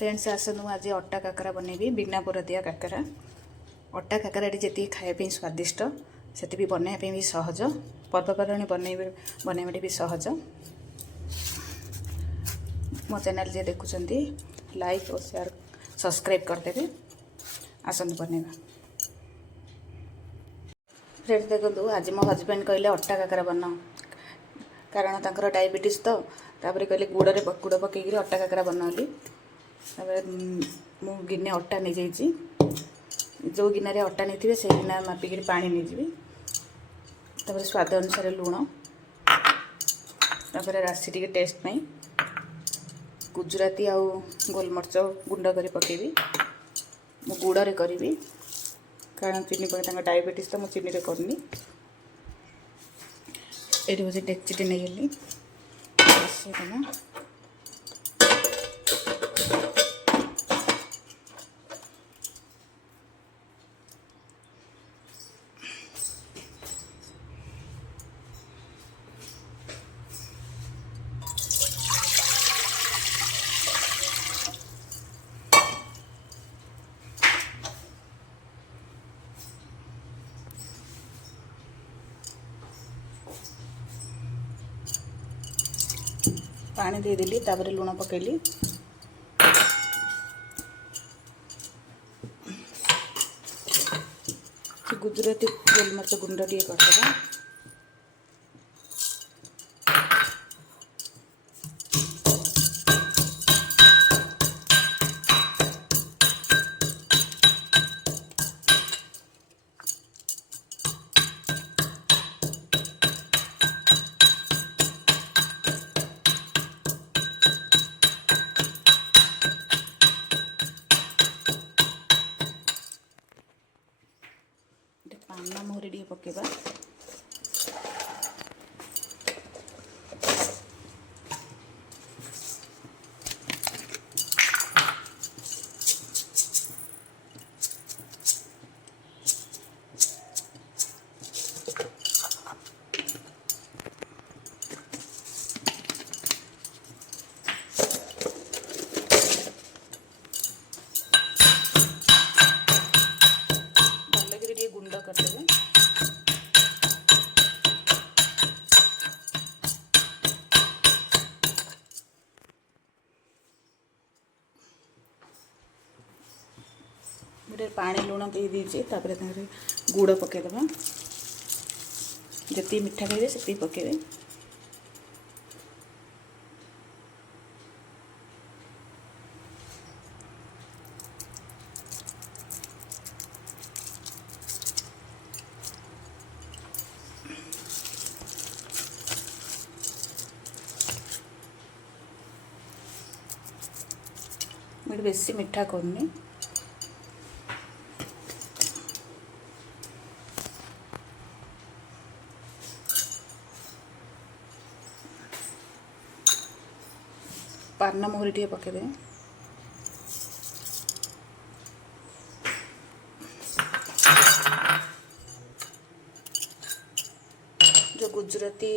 Friends आसतु आज अट्टा काकरा बनैबी बिना पुर दिया काकरा। अट्टा काकरा जी खायापी स्वादिष्ट से बनवाई भी सहज पर्वपर्णी बनवाटा भी सहज। मो चैनल जी देखुं लाइक और शेयर सब्सक्राइब करदेवे। आसतु बनवा। फ्रेंड्स देखो आज मो हजबैंड कहले अट्टा काकरा बनाओ कारण तांकर डायबिटीज तो तापर कहले गुड़ पकईकि अट्टा काकरा बनाली। मु गिने अट्टा नहीं जाइए जो गिनारे अट्टा नहीं से गिना मापिक पानी नहीं तापर स्वाद अनुसार लुण तापर राशि टी टेस्ट में गुजराती आउ गोलमर्च गुंड कर पकेबी। मु गुड़े करी कारण चीनी पर डायबिटीज तो मुझे चीनी रे करनी। ये हूँ डेक्ची नहीं गली पानी देदेली तापर लुण पकेली। गुजराती गोलमर्च गुंड टे करदेगा। पान मोहरी टे पकेबा। गुंड करदेवे। गोटे पानी लुण दे दीजिए तापर गुड़ पकेदेवा। जी मिठा खाइबे से पकेबे। मुझे बेसी मिठा करनी। पान मोहरी टे पकेदे। जो गुजराती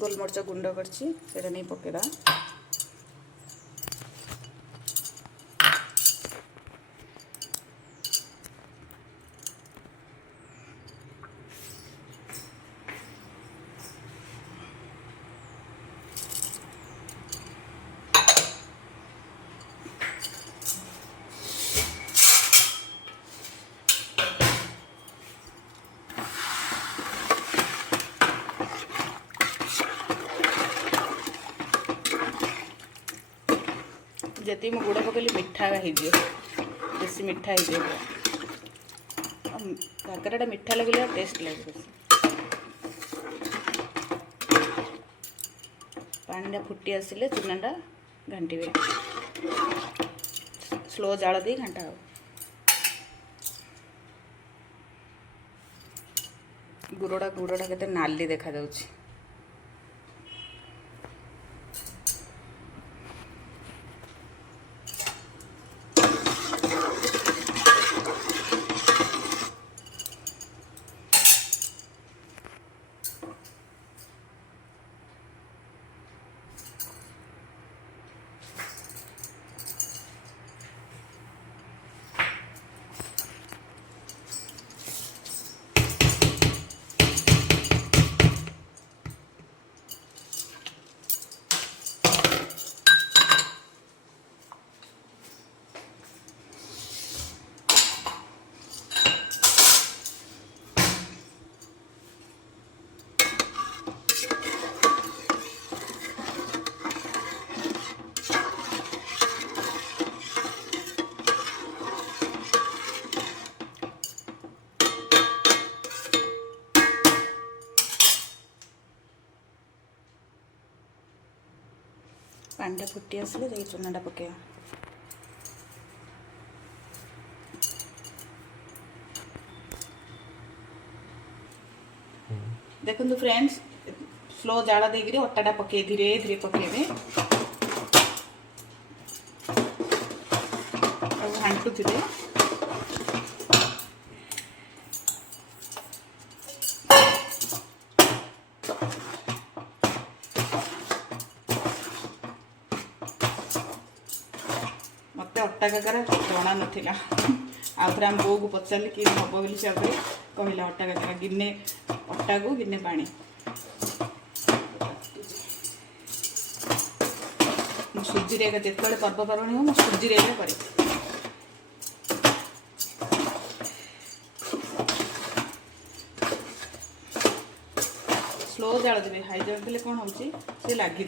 गोलमर्च गुंड करछि सेटा नहीं पकेदा। जति मु गुड़ पकली मिठा हो बेसी मिठा हो काकराटा मिठा लगे टेस्ट लगे। पानी फुटी आसिले चूनाटा घाटे स्लो जाल दे घाटा हो। गुड़टा केते नाली देखा जाउछि। पानी फुटी आसले जाई चूनाटा पकेया। देखो फ्रेंड्स स्लो जाला देकरी अटाटा पके धीरे धीरे पकेबे और घांटू थिबे। मत अटा काकर जना नाला आउे आम बो को पचारे कि हम बोली से कहला अटा काकर गिने अटा को गिने पानी सुजी रे जिते पर्वपर्वाणी हो सुजी रे करे स्लो जाल देवे हाई जाल देले कौन हो सी लगी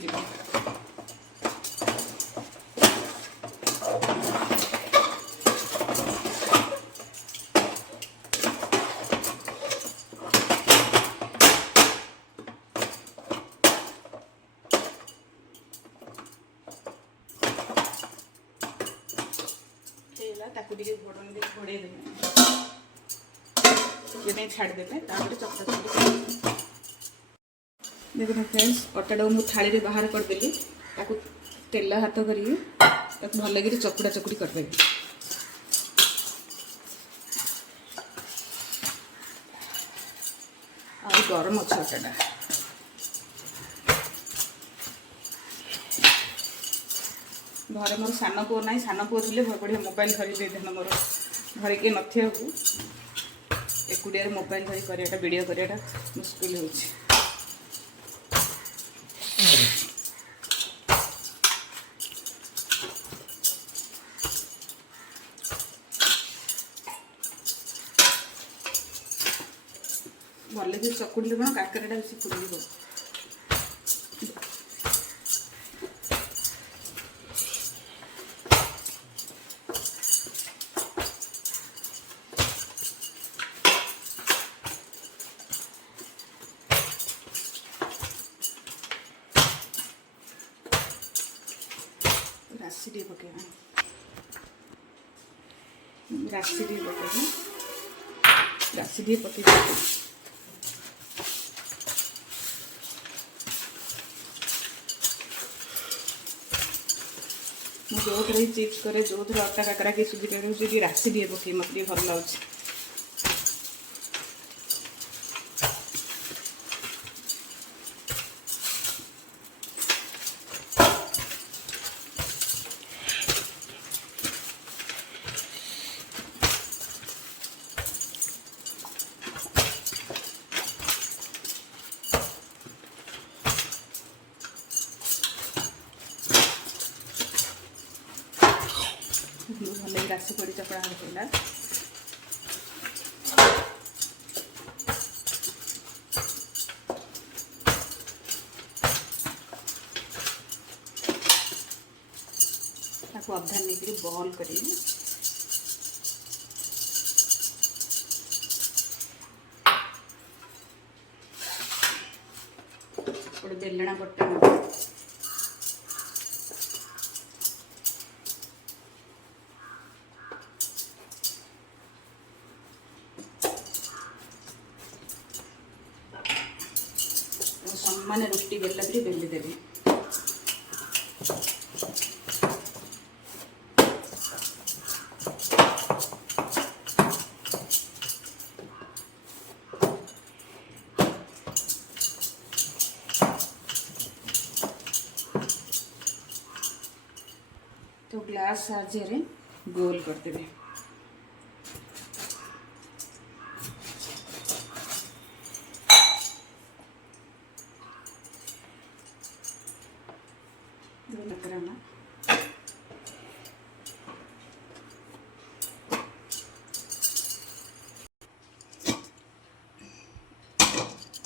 घोड़े देवे छाड़देवे चकटा देखो फ्रेंड्स अटाटा मुझे थाली में बाहर करदेली तेल हाथ कर भल कि चकुड़ा चकुड़ी करदेवी। आ गरम अच्छे अटाटा घर मोर सान पुओ ना सान पुओ थे बढ़िया मोबाइल धरी देना मोर घर किए नथिया एकुटिया मोबाइल धरी कराटा वीडियो कराटा मुस्किल हो भले कि चकुड़ी कौन काकराटा बेसी फुल राशि टे पकेबा राशि टे पकेबा राशि टे पके जो थे चिप्स करे जो थे अटा काकरा कि सुजी करे राशि टे पके मत भल लगे। भल राशि पड़ी चपड़ा होगा अधा नहीं बॉल कर बेलना पट्टा सम्मान रोटी बेला भी बेली देवी। तो ग्लास साहाय्य गोल करदेवे।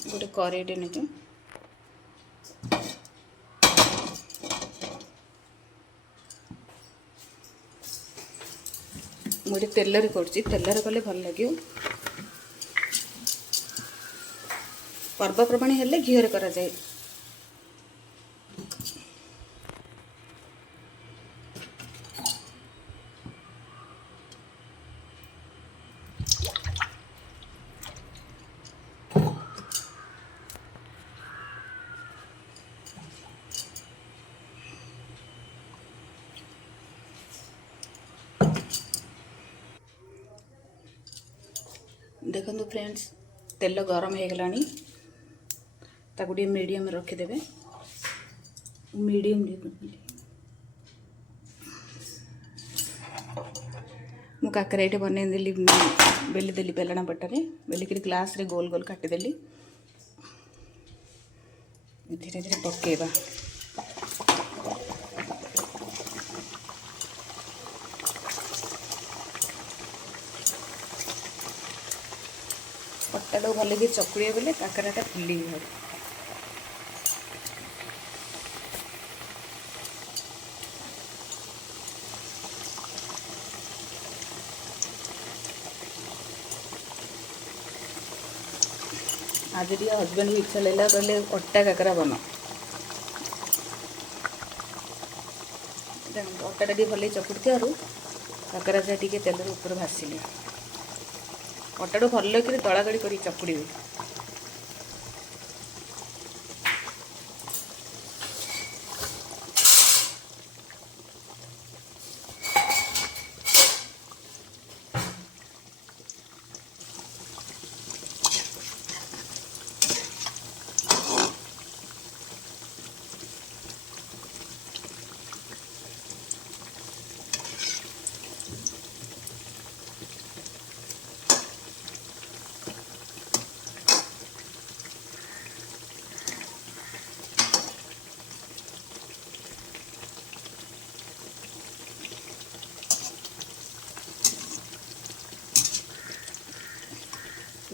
गोटे कड़े ने मुझे तेलर कर कले भल लगे। पर्वपर्वाणी हेले घीर करा जाए। देखो फ्रेंड्स तेल गरम हो गलानी गोटे मीडियम रखीदे मीडियम मु काकरा ये बनईदेली बेली देली बेलना पटारे बेलिक ग्लास रे गोल गोल काटिदेली धीरे धीरे पकेबा अट्टा भल कि चकुड़े बोले काकराटा फुली गया आज टी हजबैंड भी इच्छा लगा कहले अट्टा काकरा बना अट्टा टी भल चकुड़ी थी काकरा जा टी तेल ऊपर भासिले अट्टा भल कि दला दड़ी कर चकुड़ी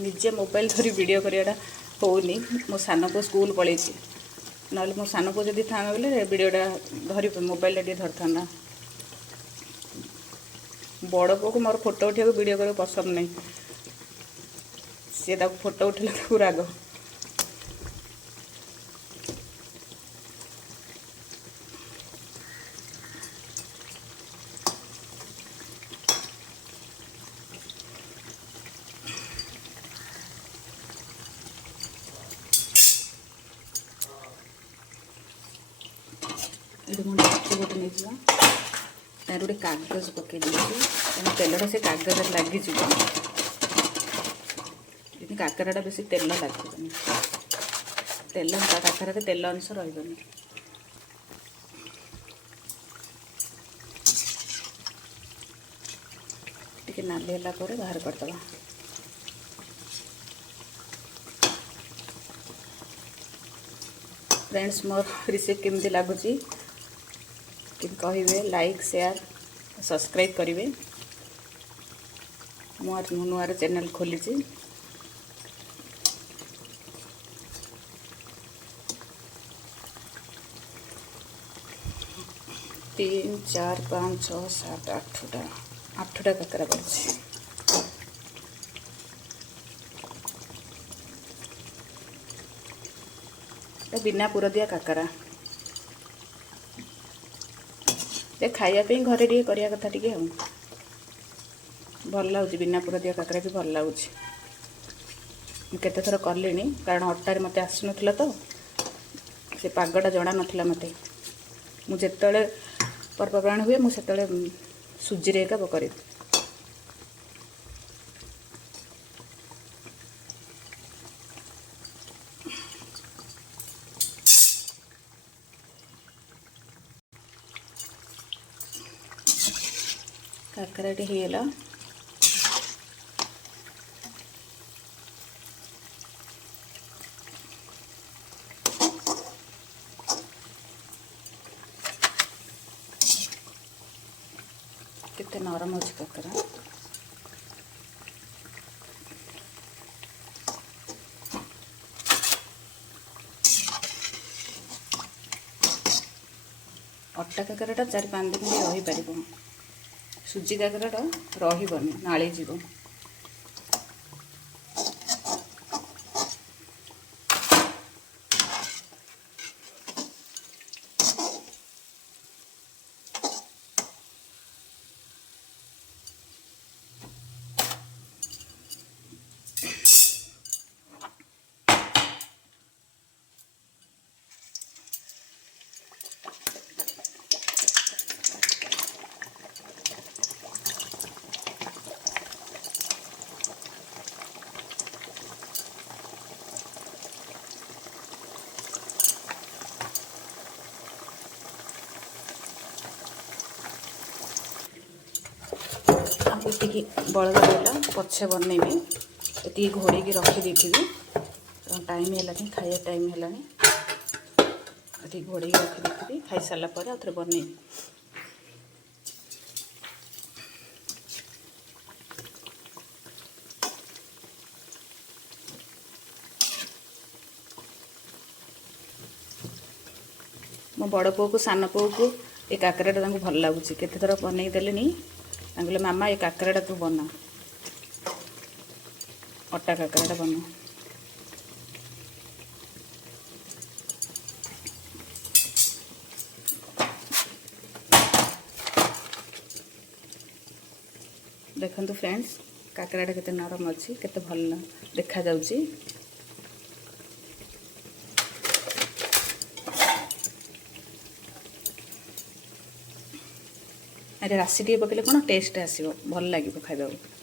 निजे मोबाइल धरी वीडियो कराटा होनी मो सान पु स्कूल पलि ना मो सान पु जदि था बोले वीडियोटा धरी मोबाइल टे धर था बड़ पु को मोर फोटो उठा वीडियो कर पसंद नहीं सी फोटो उठे राग ये गोटे नहीं तार गोटे कागज पकई तेलटा से कागज लगे काकराटा बेसी तेल लगे तेल काकरा तेल अंश रही टी नाली है बाहर करदे फ्रेंड्स मोर रिसीप केमती लगुच कहे लाइक शेयर सब्सक्राइब करेंगे मोर नुआ चैनल खोली 3 4 5 6 7 8टा काकरा पड़े बिना पुर दिया काकरा खायापी घरे टे करवा कथा टे भल लगुच बिना पुर दिया काकरा भी भल लगुच केते थर कली कारण अट्टार मत आसन तो से पागटा जना नाला मत मुझे पर्वप्राण हुए मुझे सुजी रे कर काकराटी होगा कितने नरम हो काकरा अट्टा काकराटा 4-5 दिन भी रही पार सुजी काकराटा रही नाली जीव ଯେତିକି ବଳକା ରହିଲା ପଛେ ବନେଇବି, ଏତିକି ଘୋଡ଼େଇକି ରଖିଦେଇଥିବି। ଟାଇମ୍ ହେଲାଣି, ଖାଇବା ଟାଇମ୍ ହେଲାଣି। ଏତିକି ଘୋଡ଼େଇକି ରଖିଦେଇଥିବି, ଖାଇସାରିଲା ପରେ ଆଉ ଥରେ ବନେଇବି। ମୋ ବଡ଼ ପୁଅକୁ ସାନ ପୁଅକୁ ଏ କାକରାଟା ତାଙ୍କୁ ଭଲ ଲାଗୁଛି। କେତେଥର ବନେଇ ଦେଲେନି, ତାଙ୍କୁ କହିଲେ ମାମା ଏ କାକରାଟା ତୁ ବନା, ଅଟା କାକରାଟା ବନା। ଦେଖନ୍ତୁ ଫ୍ରେଣ୍ଡସ୍, କାକରାଟା କେତେ ନରମ ଅଛି, କେତେ ଭଲ ଦେଖାଯାଉଛି। ଆରେ ରାଶି ଟିକେ ପକେଇଲେ କ'ଣ ଟେଷ୍ଟ ଆସିବ, ଭଲ ଲାଗିବ ଖାଇବାକୁ।